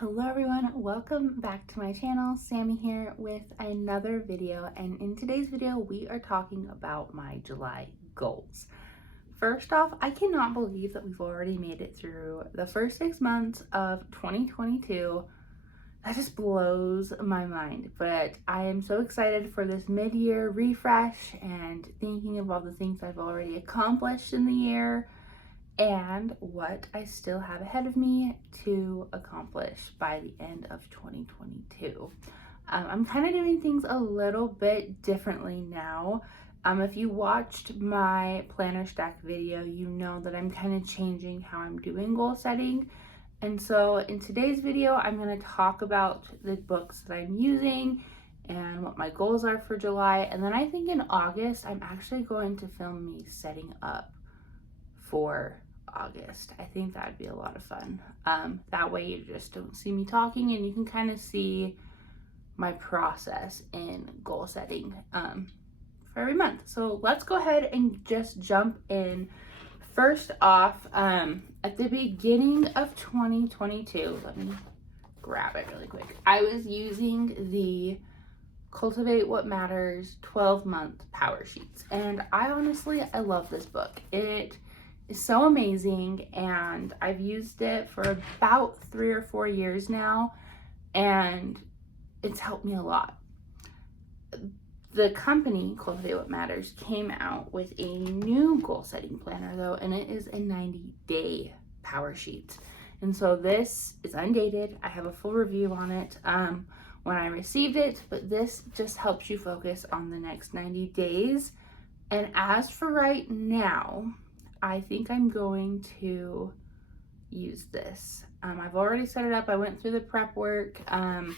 Hello everyone, welcome back to my channel. Sammy here with another video, and in today's video we are talking about my July goals. First off, I cannot believe that we've already made it through the first 6 months of 2022. That just blows my mind, but I am so excited for this mid-year refresh and thinking of all the things I've already accomplished in the year and what I still have ahead of me to accomplish by the end of 2022. I'm kind of doing things a little bit differently now. If you watched my planner stack video, you know that I'm kind of changing how I'm doing goal setting. And so in today's video, I'm going to talk about the books that I'm using and what my goals are for July. And then I think in August, I'm actually going to film me setting up for August. I think that'd be a lot of fun. That way you just don't see me talking and you can kind of see my process in goal setting for every month. So let's go ahead and just jump in. First off, at the beginning of 2022, let me grab it really quick. I was using the Cultivate What Matters 12-month power sheets, and I love this book. It is so amazing, and I've used it for about 3 or 4 years now, and it's helped me a lot. The company, Cultivate What Matters, came out with a new goal setting planner though, and it is a 90-day power sheet. And so this is undated. I have a full review on it when I received it, but this just helps you focus on the next 90 days. And as for right now, I think I'm going to use this. I've already set it up. I went through the prep work and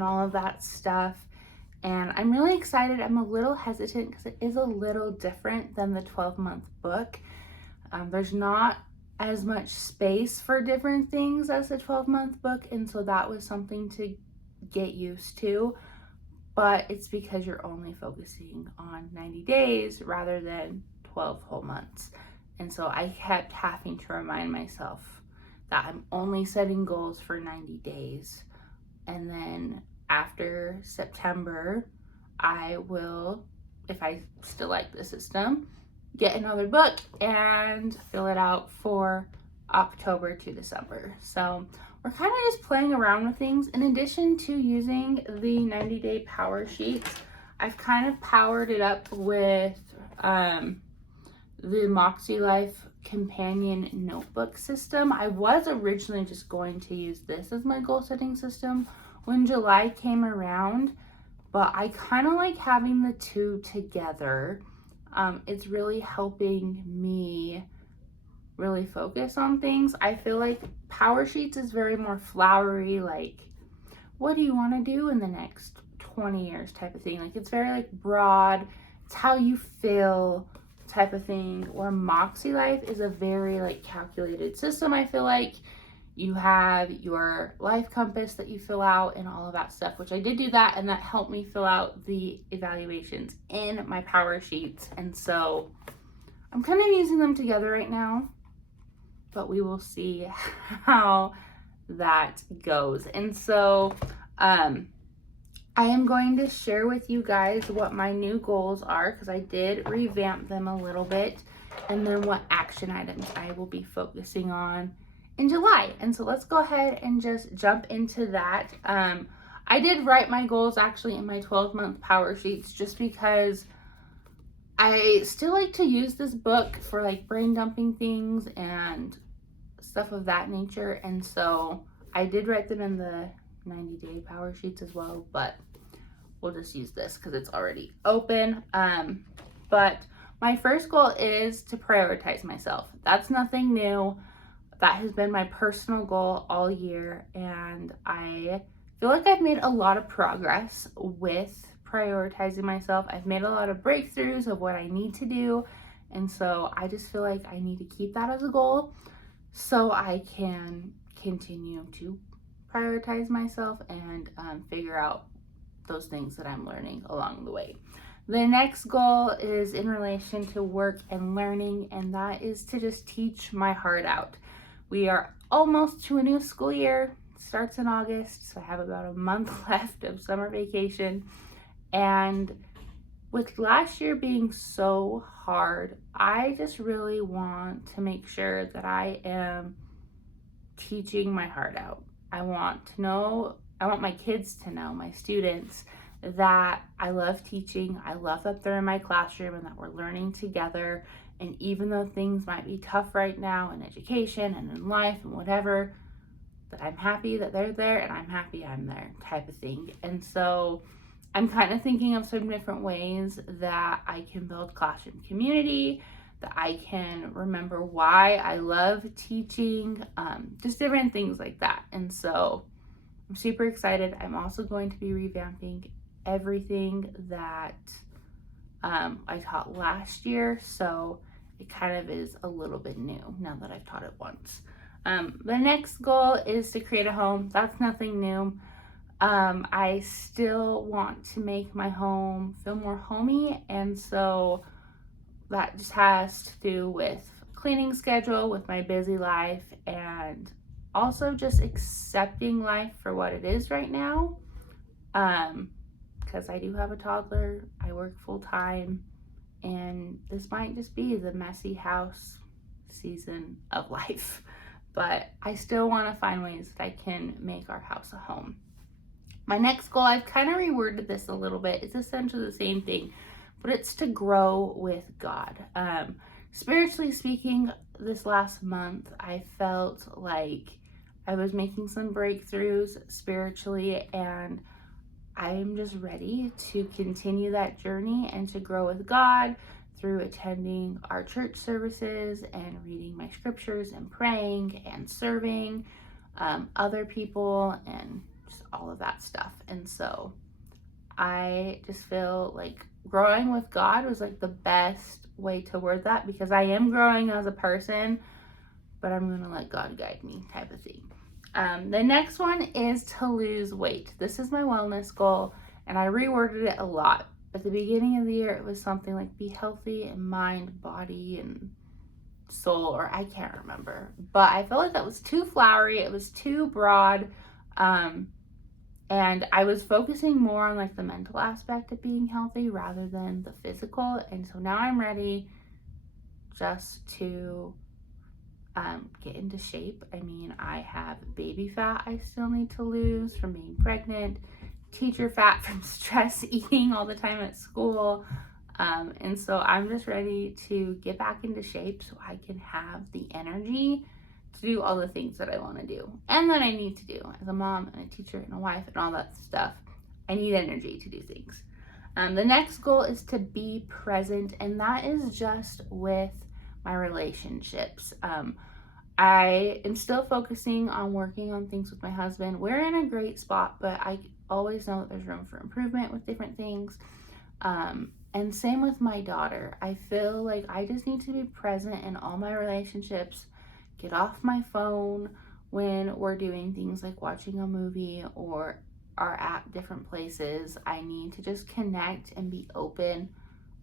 all of that stuff. And I'm really excited. I'm a little hesitant because it is a little different than the 12-month book. There's not as much space for different things as the 12-month book. And so that was something to get used to. But it's because you're only focusing on 90 days rather than 12 whole months. And so I kept having to remind myself that I'm only setting goals for 90 days. And then after September, I will, if I still like the system, get another book and fill it out for October to December. So we're kind of just playing around with things. In addition to using the 90-day power sheets, I've kind of powered it up with the Moxie Life companion notebook system. I was originally just going to use this as my goal setting system when July came around, but I kind of like having the two together. It's really helping me really focus on things. I feel like power sheets is very more flowery, like what do you want to do in the next 20 years type of thing. Like it's very like broad, it's how you feel type of thing. Or Moxie Life is a very like calculated system. I feel like you have your life compass that you fill out and all of that stuff, which I did do that, and that helped me fill out the evaluations in my power sheets. And so I'm kind of using them together right now, but we will see how that goes. And so I am going to share with you guys what my new goals are, because I did revamp them a little bit, and then what action items I will be focusing on in July. And so let's go ahead and just jump into that. I did write my goals actually in my 12-month power sheets just because I still like to use this book for like brain dumping things and stuff of that nature. And so I did write them in the 90-day power sheets as well, but we'll just use this because it's already open. But my first goal is to prioritize myself. That's nothing new. That has been my personal goal all year, and I feel like I've made a lot of progress with prioritizing myself. I've made a lot of breakthroughs of what I need to do, and so I just feel like I need to keep that as a goal so I can continue to prioritize myself and figure out those things that I'm learning along the way. The next goal is in relation to work and learning, and that is to just teach my heart out. We are almost to a new school year, starts in August, so I have about a month left of summer vacation. And with last year being so hard, I just really want to make sure that I am teaching my heart out. I want my kids to know, my students, that I love teaching. I love that they're in my classroom and that we're learning together. And even though things might be tough right now in education and in life and whatever, that I'm happy that they're there and I'm happy I'm there, type of thing. And so I'm kind of thinking of some different ways that I can build classroom community, that I can remember why I love teaching, just different things like that. And so I'm super excited. I'm also going to be revamping everything that I taught last year. So it kind of is a little bit new now that I've taught it once. The next goal is to create a home. That's nothing new. I still want to make my home feel more homey, and so that just has to do with cleaning schedule, with my busy life, and also just accepting life for what it is right now. Because I do have a toddler, I work full time, and this might just be the messy house season of life. But I still want to find ways that I can make our house a home. My next goal, I've kind of reworded this a little bit. It's essentially the same thing, but it's to grow with God. Spiritually speaking, this last month, I felt like I was making some breakthroughs spiritually, and I'm just ready to continue that journey and to grow with God through attending our church services and reading my scriptures and praying and serving other people and just all of that stuff. And so I just feel like growing with God was like the best way to word that, because I am growing as a person, but I'm going to let God guide me, type of thing. The next one is to lose weight. This is my wellness goal, and I reworded it a lot. At the beginning of the year, it was something like be healthy in mind, body, and soul, or I can't remember. But I felt like that was too flowery. It was too broad. And I was focusing more on like the mental aspect of being healthy rather than the physical. And so now I'm ready just to get into shape. I mean, I have baby fat I still need to lose from being pregnant, teacher fat from stress eating all the time at school. And so I'm just ready to get back into shape so I can have the energy to do all the things that I want to do and that I need to do as a mom and a teacher and a wife and all that stuff. I need energy to do things. The next goal is to be present, and that is just with my relationships. I am still focusing on working on things with my husband. We're in a great spot, but I always know that there's room for improvement with different things. And same with my daughter. I feel like I just need to be present in all my relationships, get off my phone when we're doing things like watching a movie or are at different places. I need to just connect and be open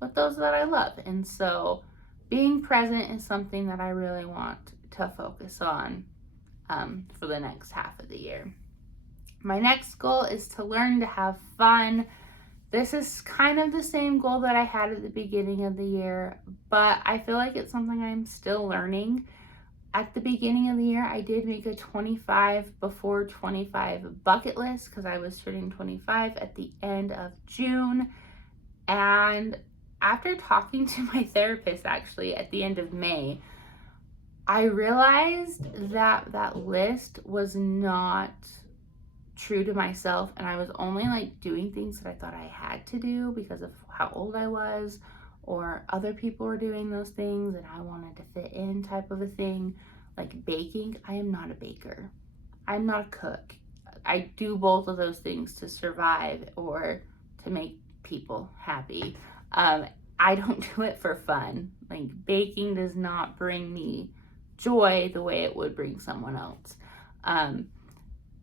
with those that I love. And so being present is something that I really want to focus on for the next half of the year. My next goal is to learn to have fun. This is kind of the same goal that I had at the beginning of the year, but I feel like it's something I'm still learning. At the beginning of the year, I did make a 25 before 25 bucket list because I was turning 25 at the end of June. And after talking to my therapist actually at the end of May, I realized that that list was not true to myself, and I was only like doing things that I thought I had to do because of how old I was, or other people were doing those things and I wanted to fit in, type of a thing. Like baking, I am not a baker. I'm not a cook. I do both of those things to survive or to make people happy. I don't do it for fun. Like baking does not bring me joy the way it would bring someone else.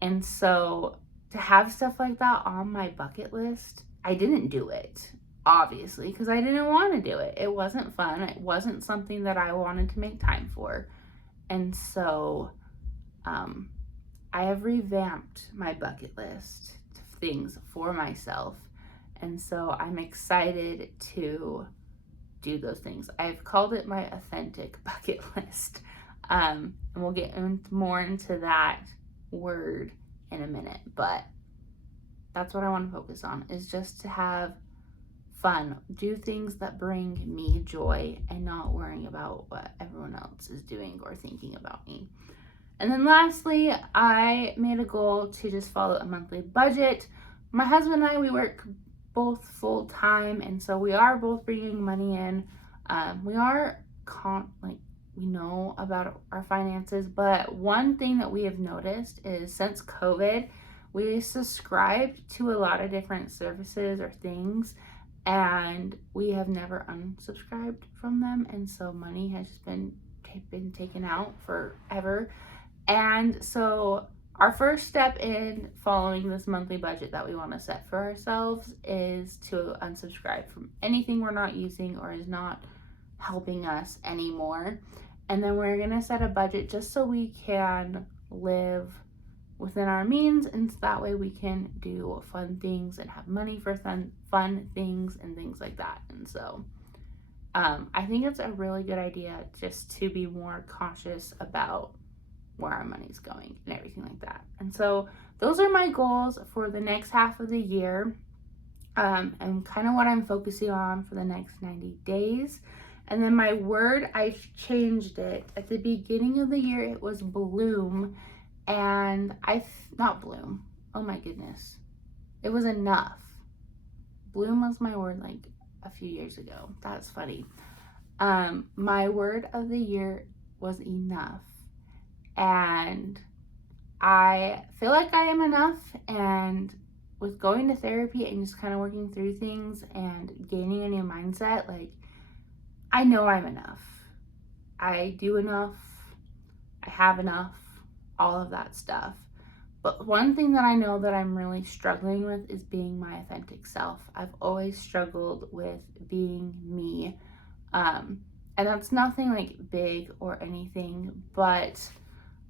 And so to have stuff like that on my bucket list, I didn't do it, obviously, because I didn't want to do it. It wasn't fun. It wasn't something that I wanted to make time for. And so I have revamped my bucket list of things for myself. And so I'm excited to do those things. I've called it my authentic bucket list. And we'll get more into that word in a minute. But that's what I want to focus on, is just to have fun, do things that bring me joy and not worrying about what everyone else is doing or thinking about me. And then lastly, I made a goal to just follow a monthly budget. My husband and I, we work both full time, and so we are both bringing money in. We are we know about our finances, but one thing that we have noticed is since COVID, we subscribed to a lot of different services or things, and we have never unsubscribed from them, and so money has just been taken out forever. And so our first step in following this monthly budget that we want to set for ourselves is to unsubscribe from anything we're not using or is not helping us anymore. And then we're going to set a budget just so we can live within our means, and so that way we can do fun things and have money for fun things and things like that. And so I think it's a really good idea just to be more cautious about where our money's going and everything like that. And so those are my goals for the next half of the year, and kind of what I'm focusing on for the next 90 days. And then my word, I've changed it. At the beginning of the year, it was bloom, and not bloom. Oh my goodness. It was enough. Bloom was my word like a few years ago. That's funny. My word of the year was enough. And I feel like I am enough, and with going to therapy and just kind of working through things and gaining a new mindset, like, I know I'm enough. I do enough. I have enough. All of that stuff. But one thing that I know that I'm really struggling with is being my authentic self. I've always struggled with being me. And that's nothing like big or anything, but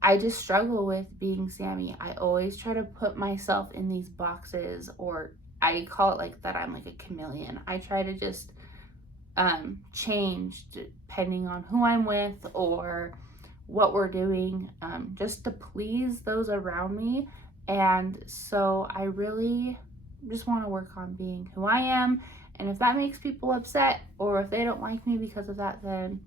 I just struggle with being Sammy. I always try to put myself in these boxes, or I call it like that I'm like a chameleon. I try to just change depending on who I'm with or what we're doing, just to please those around me. And so I really just want to work on being who I am. And if that makes people upset, or if they don't like me because of that, then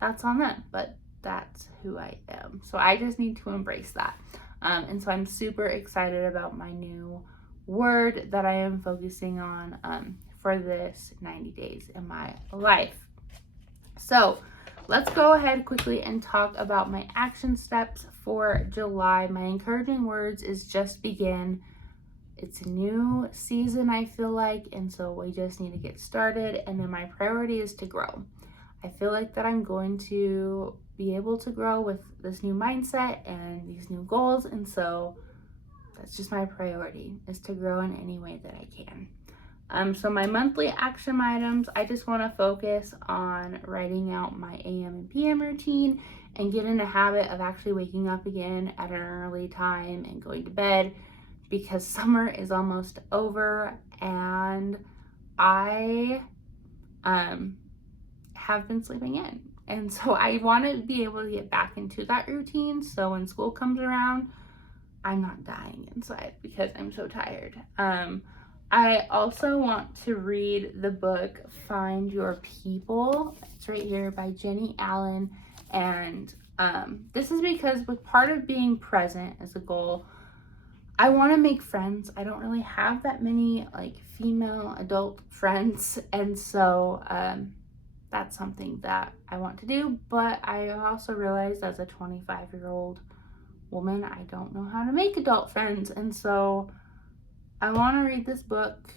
that's on them. But that's who I am. So I just need to embrace that. And so I'm super excited about my new word that I am focusing on for this 90 days in my life. So let's go ahead quickly and talk about my action steps for July. My encouraging words is just begin. It's a new season, I feel like, and so we just need to get started. And then my priority is to grow. I feel like that I'm going to be able to grow with this new mindset and these new goals, and so that's just my priority, is to grow in any way that I can. So my monthly action items, I just want to focus on writing out my AM and PM routine and get in a habit of actually waking up again at an early time and going to bed, because summer is almost over and I have been sleeping in. And so I want to be able to get back into that routine, so when school comes around, I'm not dying inside because I'm so tired. I also want to read the book Find Your People. It's right here by Jenny Allen. And this is because with part of being present as a goal, I want to make friends. I don't really have that many like female adult friends. And so that's something that I want to do. But I also realized as a 25-year-old woman, I don't know how to make adult friends. And so I want to read this book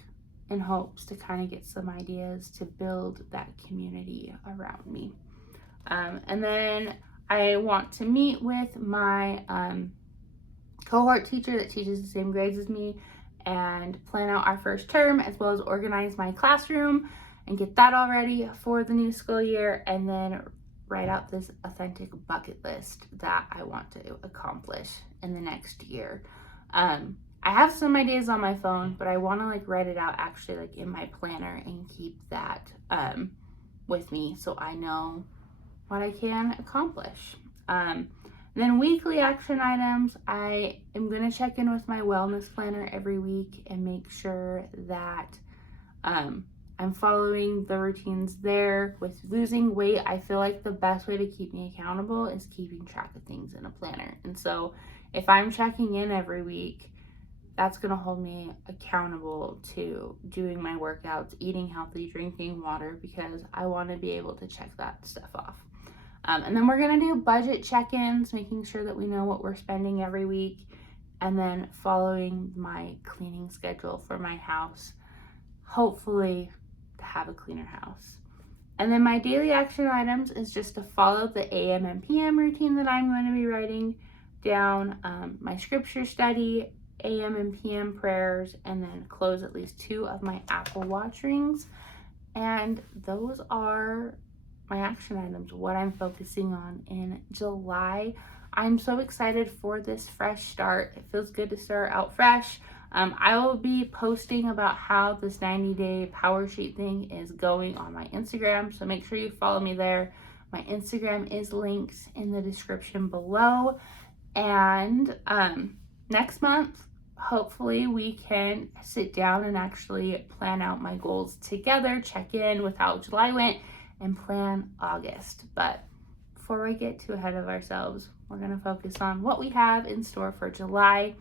in hopes to kind of get some ideas to build that community around me. And then I want to meet with my cohort teacher that teaches the same grades as me and plan out our first term, as well as organize my classroom and get that all ready for the new school year, and then write out this authentic bucket list that I want to accomplish in the next year. I have some ideas on my phone, but I want to like write it out actually like in my planner and keep that with me so I know what I can accomplish. Then weekly action items, I am going to check in with my wellness planner every week and make sure that I'm following the routines there. With losing weight, I feel like the best way to keep me accountable is keeping track of things in a planner. And so if I'm checking in every week, that's going to hold me accountable to doing my workouts, eating healthy, drinking water, because I want to be able to check that stuff off. And then we're going to do budget check-ins, making sure that we know what we're spending every week, and then following my cleaning schedule for my house, hopefully to have a cleaner house. And then my daily action items is just to follow the AM and PM routine that I'm going to be writing down, my scripture study, AM and PM prayers, and then close at least 2 of my Apple Watch rings. And those are my action items, what I'm focusing on in July. I'm so excited for this fresh start. It feels good to start out fresh. I will be posting about how this 90-day power sheet thing is going on my Instagram, so make sure you follow me there. My Instagram is linked in the description below. And next month, hopefully we can sit down and actually plan out my goals together, check in with how July went, and plan August. But before we get too ahead of ourselves, we're going to focus on what we have in store for July.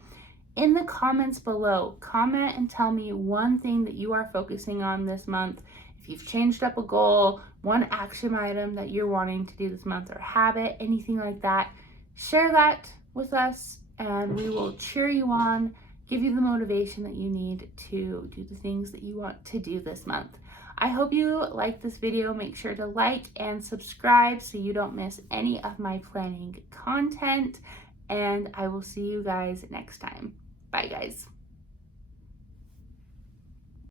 In the comments below, comment and tell me one thing that you are focusing on this month. If you've changed up a goal, one action item that you're wanting to do this month, or habit, anything like that, share that with us and we will cheer you on, give you the motivation that you need to do the things that you want to do this month. I hope you like this video. Make sure to like and subscribe so you don't miss any of my planning content, and I will see you guys next time. Bye guys.